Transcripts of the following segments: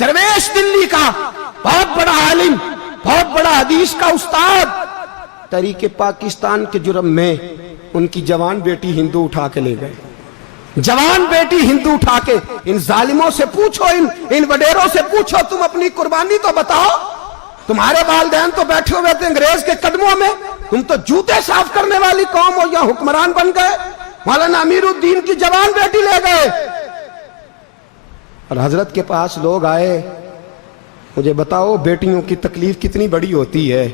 दरवेश दिल्ली का बहुत बड़ा आलिम, बहुत बड़ा हदीस का उस्ताद, तरीके पाकिस्तान के जुर्म में उनकी जवान बेटी हिंदू उठा के ले गए। जवान बेटी हिंदू उठा के, इन जालिमों से पूछो, इन वडेरों से पूछो, तुम अपनी कुर्बानी तो बताओ। तुम्हारे वालिदैन तो बैठे हुए थे अंग्रेज के कदमों में, तुम तो जूते साफ करने वाली कौम हो, या हुक्मरान बन गए। मौलाना अमीरुद्दीन की जवान बेटी ले गए। और हजरत के पास लोग आए, मुझे बताओ बेटियों की तकलीफ कितनी बड़ी होती है।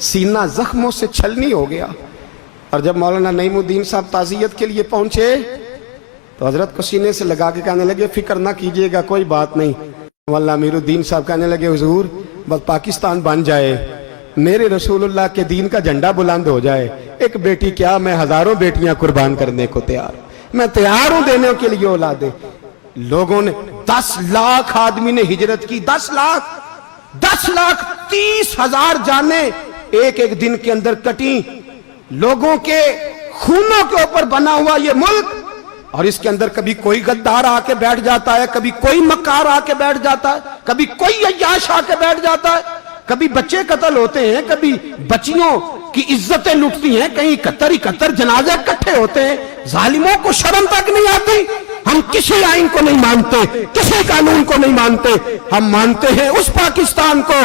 सीना जख्मों से छलनी हो गया। और जब मौलाना नईमुद्दीन साहब ताज़ियत के लिए पहुंचे तो हजरत को सीने से लगा के कहने लगे, फिक्र ना कीजिएगा, कोई बात नहीं। मौलाना अमीरुद्दीन साहब कहने लगे, हुजूर बस पाकिस्तान बन जाए, मेरे रसूलुल्लाह के दीन का झंडा बुलंद हो जाए, एक बेटी क्या, मैं हजारों बेटियां कुर्बान करने को तैयार, मैं तैयार हूं देने के लिए औलादे। लोगों ने 10 लाख आदमी ने हिजरत की, 10 लाख 30,000 जाने एक एक दिन के अंदर कटी। लोगों के खूनों के ऊपर बना हुआ ये मुल्क, और इसके अंदर कभी कोई गद्दार आके बैठ जाता है, कभी कोई मक्कार आके बैठ जाता है, कभी कोई अय्याश आके बैठ जाता है, कभी बच्चे कत्ल होते हैं, कभी बच्चियों की इज्जतें लुटती हैं, कहीं 71 जनाजे इकट्ठे होते हैं। जालिमों को शर्म तक नहीं आती। हम किसी आइन को नहीं मानते, किसी कानून को नहीं मानते, हम मानते हैं उस पाकिस्तान को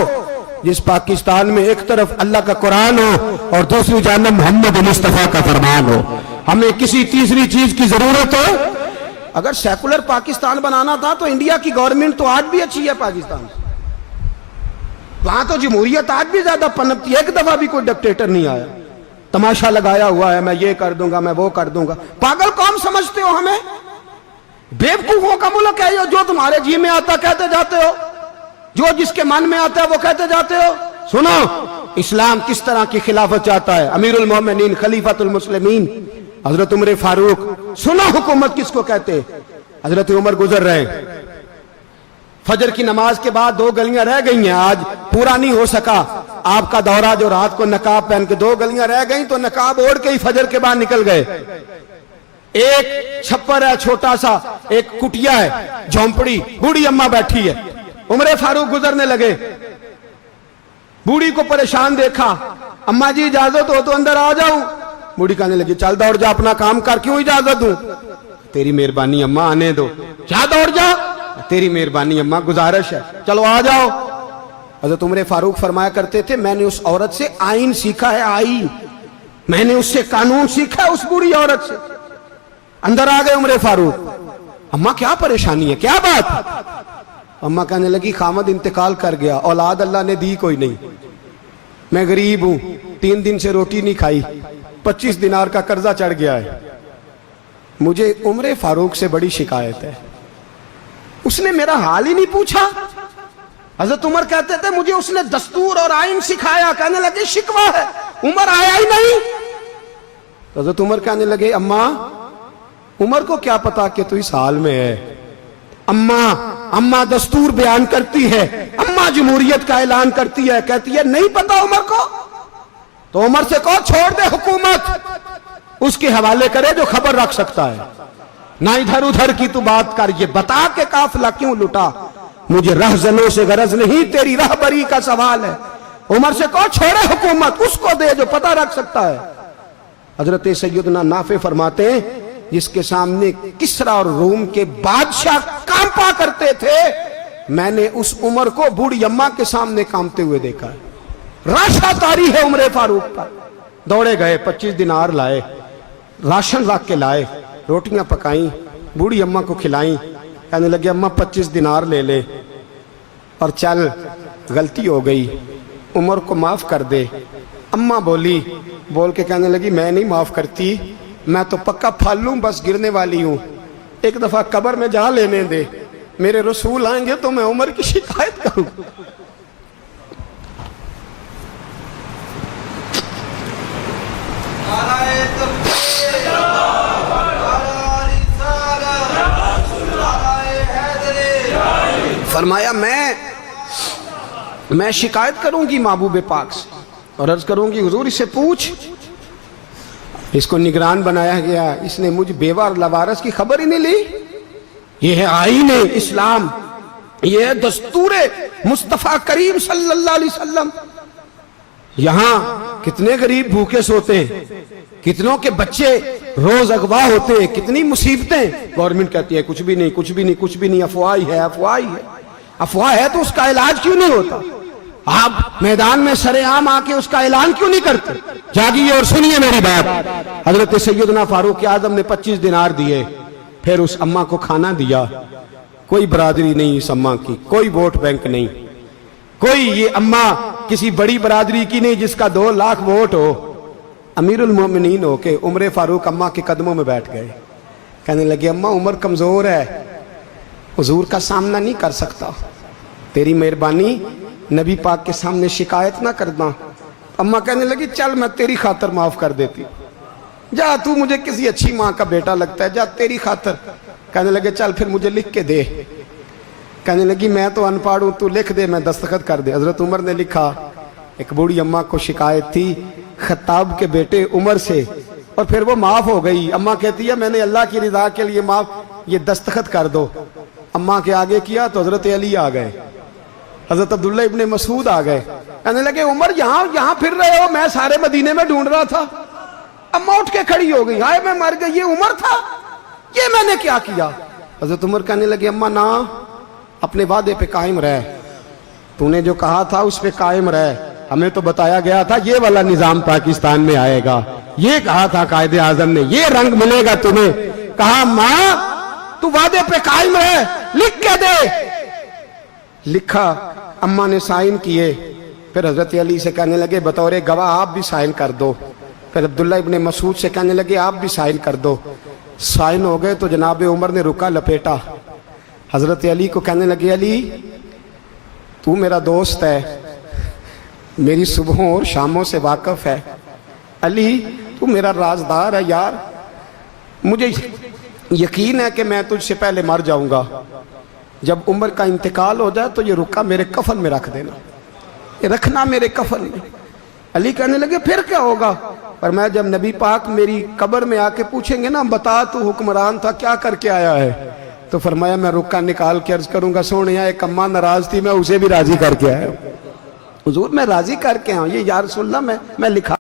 जिस पाकिस्तान में एक तरफ अल्लाह का कुरान हो और दूसरी जानब मोहम्मद मुस्तफा का फरमान हो। हमें किसी तीसरी चीज की जरूरत हो। अगर सेकुलर पाकिस्तान बनाना था तो इंडिया की गवर्नमेंट तो आज भी अच्छी है पाकिस्तान से, वहां तो जमहूरियत आज भी ज्यादा पनपती है। एक दफा भी कोई डिक्टेटर नहीं आया, तमाशा लगाया हुआ है, मैं ये कर दूंगा, मैं वो कर दूंगा। पागल कौन समझते हो हमें? बेवकूफों का मुल्क है ये, जो तुम्हारे जी में आता कहते जाते हो, जो जिसके मन में आता है वो कहते जाते हो। सुनो, इस्लाम किस तरह की खिलाफत चाहता है। अमीरुल मोमिनीन खलीफतुल मुस्लिमीन हजरत उमर फारूक। सुनो हुकूमत किसको कहते। हजरत उमर गुजर रहे, फजर की नमाज के बाद 2 गलियां रह गई हैं, आज पूरा नहीं हो सका आपका दौरा, जो रात को नकाब पहन के 2 गलियां रह गई, तो नकाब ओढ़ के ही फजर के बाद निकल गए। एक छप्पर है छोटा सा, एक कुटिया है, झोंपड़ी, बूढ़ी अम्मा बैठी है। उमर फारूक गुजरने लगे, बूढ़ी को परेशान देखा, अम्मा जी इजाजत हो तो अंदर आ जाऊं। बूढ़ी कहने लगी, चल दौड़ जा, अपना काम कर, क्यों इजाजत दूं? तेरी मेहरबानी अम्मा, आने दो। क्या दौड़ जा? तेरी मेहरबानी अम्मा, गुजारिश है, चलो आ जाओ। हज़रत उमर फारूक फरमाया करते थे, मैंने उस औरत से आइन सीखा है, आइन, मैंने उससे कानून सीखा है, उस बूढ़ी औरत से। अंदर आ गए उमर फारूक। अम्मा क्या परेशानी है, क्या बात? अम्मा कहने लगी, खामद इंतकाल कर गया, औलाद अल्लाह ने दी कोई नहीं, मैं गरीब हूं, 3 दिन से रोटी नहीं खाई, 25 दिनार का कर्जा चढ़ गया है, मुझे उमर फारूक से बड़ी शिकायत है। उसने मेरा हाल ही नहीं पूछा। हजरत उमर कहते थे, मुझे उसने दस्तूर और आइन सिखाया। कहने लगे, शिकवा है, उमर आया ही नहीं। हजरत उमर कहने लगे, अम्मा, उमर को क्या पता कि तू इस हाल में है। अम्मा दस्तूर बयान करती है, अम्मा जमहूरियत का ऐलान करती है, कहती है नहीं पता उमर को, तो उमर से कहो छोड़ दे हुकूमत, उसके हवाले करे जो खबर रख सकता है, ना इधर उधर की तू बात कर। ये बता के काफिला क्यों लुटा, मुझे रहजनों से गरज नहीं, तेरी रहबरी का सवाल है। उमर से कहो छोड़े हुकूमत, उसको दे जो पता रख सकता है। हजरत सैयदना नाफे फरमाते हैं, जिसके सामने किसरा और रोम के बादशाह कांपा करते थे, मैंने उस उमर को बूढ़ी अम्मा के सामने कांपते हुए देखा है। राशा तारी है उमर फारूक का। दौड़े गए, 25 दिनार लाए, राशन रख के लाए, रोटियां पकाई, बूढ़ी अम्मा को खिलाई। कहने लगे, अम्मा 25 दिनार ले ले और चल, गलती हो गई, उमर को माफ कर दे। अम्मा बोल के कहने लगी, मैं नहीं माफ करती, मैं तो पक्का फालूं, बस गिरने वाली हूं, एक दफा कब्र में जा लेने दे, मेरे रसूल आएंगे तो मैं उमर की शिकायत करूं। फरमाया, मैं शिकायत करूंगी महबूब पाक से और अर्ज करूंगी, हुजूर इससे पूछ, इसको निगरान बनाया गया, इसने मुझ बेवा और लवारस की खबर ही नहीं ली। ये है आईन इस्लाम, یہ ہے دستور مصطفیٰ کریم صلی اللہ علیہ وسلم۔ یہاں کتنے غریب بھوکے سوتے ہیں، کتنوں کے بچے روز اغوا ہوتے ہیں، کتنی مصیبتیں۔ گورنمنٹ کہتی ہے کچھ بھی نہیں کچھ بھی نہیں کچھ بھی نہیں، افواہ ہی ہے افواہ ہی ہے۔ افواہ ہے تو اس کا علاج کیوں نہیں ہوتا؟ آپ میدان میں سر عام آ کے اس کا اعلان کیوں نہیں کرتے؟ جاگیے اور سنیے میری بات۔ حضرت سیدنا فاروق اعظم نے 25 دینار دیے، پھر اس اماں کو کھانا دیا۔ کوئی برادری نہیں اس اماں کی، کوئی ووٹ بینک نہیں، کوئی یہ اماں کسی بڑی برادری کی نہیں جس کا 2 لاکھ ووٹ ہو۔ امیر المومنین ہو کے عمر فاروق اماں کے قدموں میں بیٹھ گئے، کہنے لگے اماں عمر کمزور ہے، حضور کا سامنا نہیں کر سکتا، تیری مہربانی نبی پاک کے سامنے شکایت نہ کرنا۔ اماں کہنے لگی چل میں تیری خاطر معاف کر دیتی، جا تو مجھے کسی اچھی ماں کا بیٹا لگتا ہے، جا تیری خاطر۔ کہنے لگے چل پھر مجھے لکھ کے دے۔ کہنے لگی میں تو ان پڑھ ہوں، تو لکھ دے میں دستخط کر دے۔ حضرت عمر نے لکھا۔ ایک بوڑھی اماں کو شکایت تھی خطاب کے بیٹے عمر سے، اور پھر وہ معاف ہو گئی۔ اماں کہتی ہے میں نے اللہ کی رضا کے لیے معاف، یہ دستخط کر دو۔ اماں کے آگے کیا تو حضرت علی آ گئے، حضرت عبداللہ ابن مسعود آ گئے، کہنے لگے عمر یہاں پھر رہے ہو، میں سارے مدینے میں ڈھونڈ رہا تھا۔ اماں اٹھ کے کھڑی ہو گئی، ہائے میں مر گئی، یہ عمر تھا، یہ میں نے کیا کیا؟ حضرت عمر کہنے لگے اماں نا، اپنے وعدے پہ قائم رہ، تو نے جو کہا تھا اس پہ قائم رہ، ہمیں تو بتایا گیا تھا یہ والا نظام پاکستان میں آئے گا، یہ کہا تھا قائد اعظم نے، یہ رنگ ملے گا تمہیں۔ کہا ماں تو وعدے پہ قائم رہ، لکھ کے دے۔ لکھا، اماں نے سائن کیے، پھر حضرت علی سے کہنے لگے بطور گواہ آپ بھی سائن کر دو۔ پھر عبداللہ ابن مسعود سے کہنے لگے آپ بھی سائن کر دو۔ سائن ہو گئے تو جناب عمر نے رکا لپیٹا، حضرت علی کو کہنے لگے علی تو میرا دوست ہے، میری صبحوں اور شاموں سے واقف ہے، علی تو میرا رازدار ہے یار، مجھے یقین ہے کہ میں تجھ سے پہلے مر جاؤں گا، جب عمر کا انتقال ہو جائے تو یہ رکا میرے کفن میں رکھ دینا، یہ رکھنا میرے کفن میں۔ علی کہنے لگے پھر کیا ہوگا؟ پر میں جب نبی پاک میری قبر میں آ کے پوچھیں گے نا بتا تو حکمران تھا کیا کر کے آیا ہے، تو فرمایا میں رکا نکال کے عرض کروں گا سونے ایک اماں ناراض تھی میں اسے بھی راضی کر کے آیا ہوں، حضور میں راضی کر کے آؤں، یہ یا رسول اللہ میں لکھا